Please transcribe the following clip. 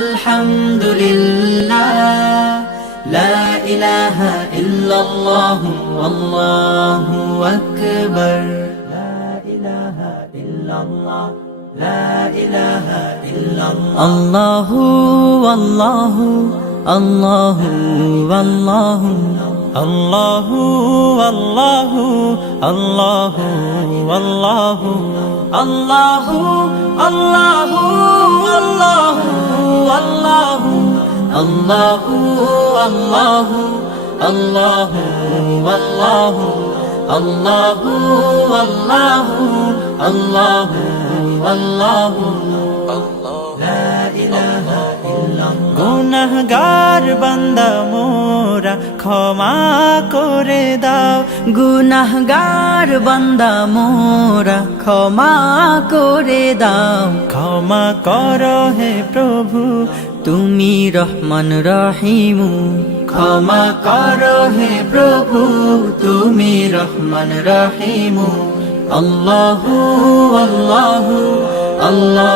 আলহামদুলিল্লাহ, লা ইলাহা ইল্লাল্লাহ, আল্লাহু আকবার, লা ইলাহা ইল্লাল্লাহ, লা ইলাহা ইল্লাল্লাহ, আল্লাহু আল্লাহু আল্লাহু আল্লাহু আল্লাহু আল্লাহু আল্লাহু আল্লাহু আল্লাহু আল্লাহু আল্লাহু আল্লাহু আল্লাহু আল্লাহু আল্লাহু আল্লাহু আল্লাহু আল্লাহু আল্লাহু লা ইলাহা ইল্লাল্লাহ। গুনাহগার বান্দা মোরা ক্ষমা করে দাও, গুনাহগার বান্দা মোরা ক্ষমা করে দাও। ক্ষমা করো হে প্রভু, তুমি রহমান রহিম। ক্ষমা করো হে প্রভু, তুমি রহমান রহিম। আল্লাহু আল্লাহু আল্লাহ।